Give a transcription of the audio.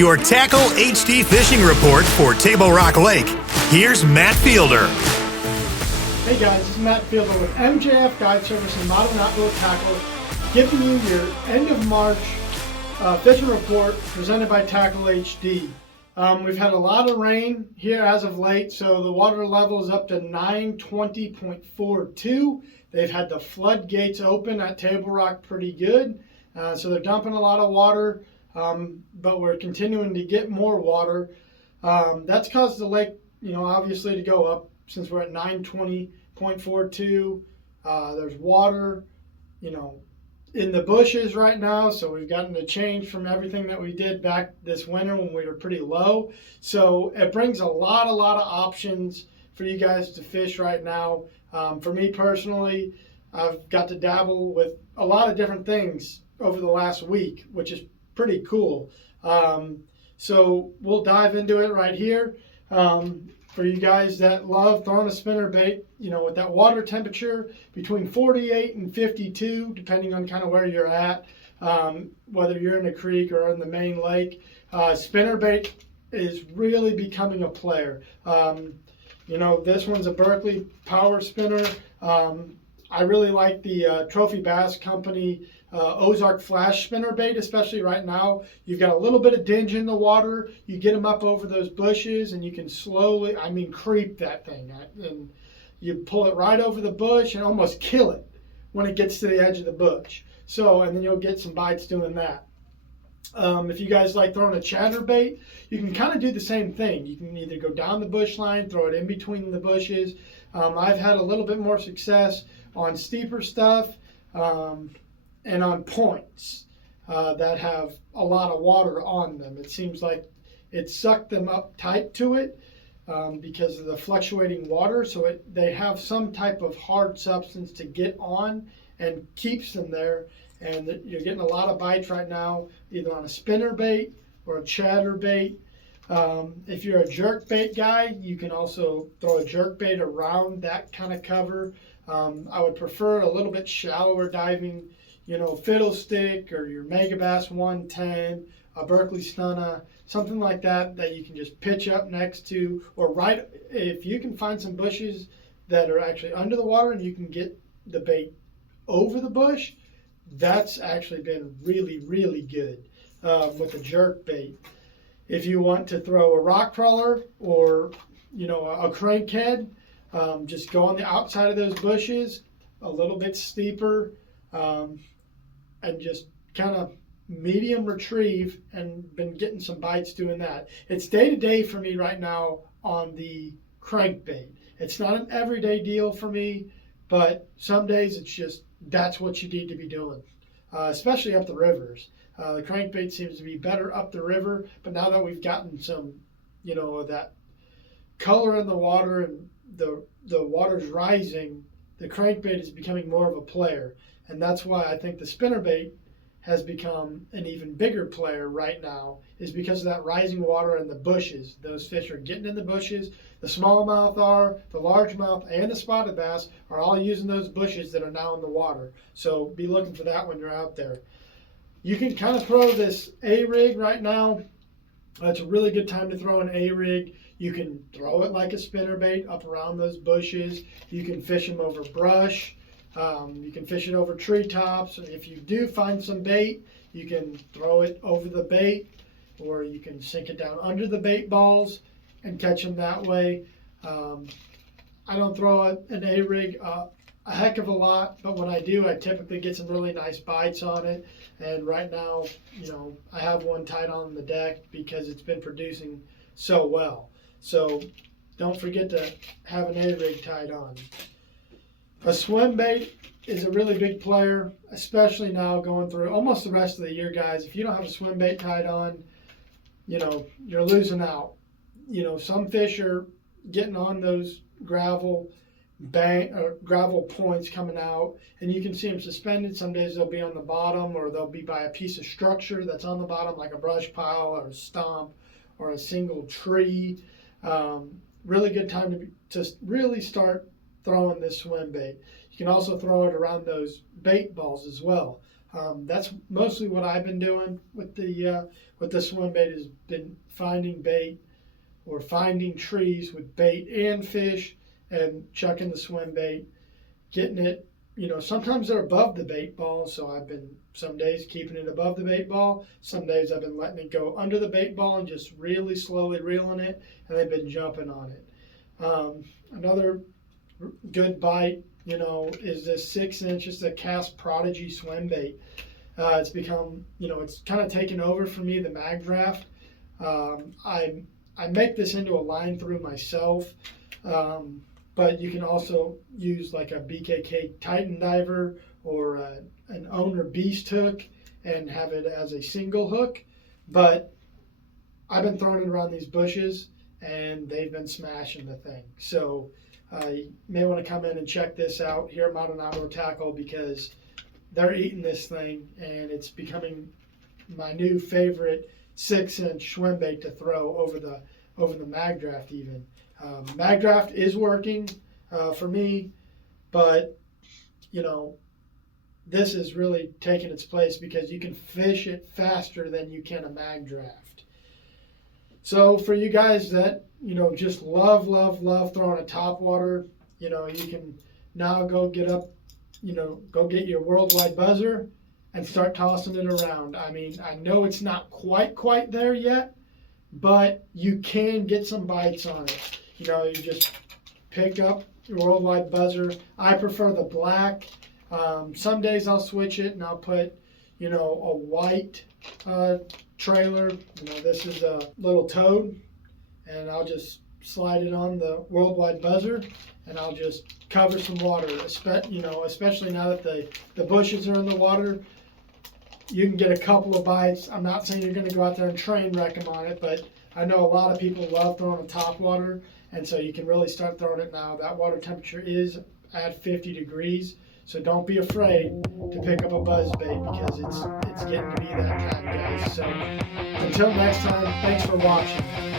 your Tackle HD fishing report for Table Rock Lake. Here's Matt Fielder. Hey guys, this is Matt Fielder with MJF Guide Service in Modern Outdoor Tackle, giving you your end of March fishing report presented by Tackle HD. We've had a lot of rain here as of late, so the water level is up to 920.42. They've had the floodgates open at Table Rock pretty good, so they're dumping a lot of water, but we're continuing to get more water. That's caused the lake, obviously to go up since we're at 920.42. There's water, in the bushes right now, so we've gotten a change from everything that we did back this winter when we were pretty low. So it brings a lot of options for you guys to fish right now. For me personally, I've got to dabble with a lot of different things over the last week, which is pretty cool. So we'll dive into it right here. For you guys that love throwing a spinnerbait, with that water temperature between 48 and 52, depending on kind of where you're at, whether you're in a creek or in the main lake, spinnerbait is really becoming a player. This one's a Berkley Power Spinner. I really like the Trophy Bass Company Ozark Flash spinnerbait, especially right now. You've got a little bit of dinge in the water. You get them up over those bushes and you can slowly, creep that thing. And you pull it right over the bush and almost kill it when it gets to the edge of the bush. And then you'll get some bites doing that. If you guys like throwing a chatterbait, you can kind of do the same thing. You can either go down the bush line, throw it in between the bushes. I've had a little bit more success on steeper stuff and on points that have a lot of water on them. It seems like it sucked them up tight to it because of the fluctuating water. So they have some type of hard substance to get on and keeps them there. And you're getting a lot of bites right now, either on a spinnerbait or a chatterbait. If you're a jerkbait guy, you can also throw a jerkbait around that kind of cover. I would prefer a little bit shallower diving, fiddlestick or your Megabass 110, a Berkley Stunner, something like that you can just pitch up next to, or right, if you can find some bushes that are actually under the water and you can get the bait over the bush, that's actually been really, really good with a jerk bait. If you want to throw a rock crawler or, a crankhead, just go on the outside of those bushes, a little bit steeper, and just kind of medium retrieve, and been getting some bites doing that. It's day to day for me right now on the crankbait. It's not an everyday deal for me, but some days it's just, that's what you need to be doing, especially up the rivers. The crankbait seems to be better up the river, but now that we've gotten some, that color in the water and the water's rising, the crankbait is becoming more of a player. And that's why I think the spinnerbait has become an even bigger player right now, is because of that rising water in the bushes. Those fish are getting in the bushes. The smallmouth the largemouth, and the spotted bass are all using those bushes that are now in the water. So be looking for that when you're out there. You can kind of throw this A-rig right now. It's a really good time to throw an A-rig. You can throw it like a spinnerbait up around those bushes. You can fish them over brush. You can fish it over treetops. If you do find some bait, you can throw it over the bait, or you can sink it down under the bait balls and catch them that way. I don't throw an A-rig a heck of a lot, but when I do, I typically get some really nice bites on it. And right now, I have one tied on the deck because it's been producing so well. So don't forget to have an A-rig tied on. A swim bait is a really big player, especially now going through almost the rest of the year, guys. If you don't have a swim bait tied on, you're losing out. Some fish are getting on those gravel points coming out, and you can see them suspended. Some days they'll be on the bottom, or they'll be by a piece of structure that's on the bottom, like a brush pile or a stump or a single tree. Really good time to really start throwing this swim bait. You can also throw it around those bait balls as well. That's mostly what I've been doing with the swim bait, has been finding bait or finding trees with bait and fish and chucking the swim bait, getting it. Sometimes they're above the bait ball, so I've been some days keeping it above the bait ball. Some days I've been letting it go under the bait ball and just really slowly reeling it, and they've been jumping on it. Another good bite, is this 6-inch, it's the Cast Prodigy swim bait. It's become, it's kind of taken over for me, the Mag Draft. I make this into a line through myself, but you can also use like a BKK Titan Diver or an Owner Beast hook and have it as a single hook. But I've been throwing it around these bushes and they've been smashing the thing. So you may want to come in and check this out here at Modern Outdoor Tackle, because they're eating this thing and it's becoming my new favorite 6-inch swim bait to throw over the Mag Draft even. Mag Draft is working for me, but this is really taking its place because you can fish it faster than you can a Mag Draft. So for you guys that just love throwing a topwater, you can now go get your Worldwide Buzzer and start tossing it around. I mean, I know it's not quite there yet, but you can get some bites on it. You just pick up your Worldwide Buzzer. I prefer the black. Some days I'll switch it and I'll put, a white trailer. This is a little toad, and I'll just slide it on the Worldwide Buzzer, and I'll just cover some water. Especially now that the bushes are in the water, you can get a couple of bites. I'm not saying you're going to go out there and train wreck them on it, but I know a lot of people love throwing a topwater, and so you can really start throwing it now. That water temperature is at 50 degrees, so don't be afraid to pick up a buzz bait, because it's getting to be that time, guys. So until next time, thanks for watching.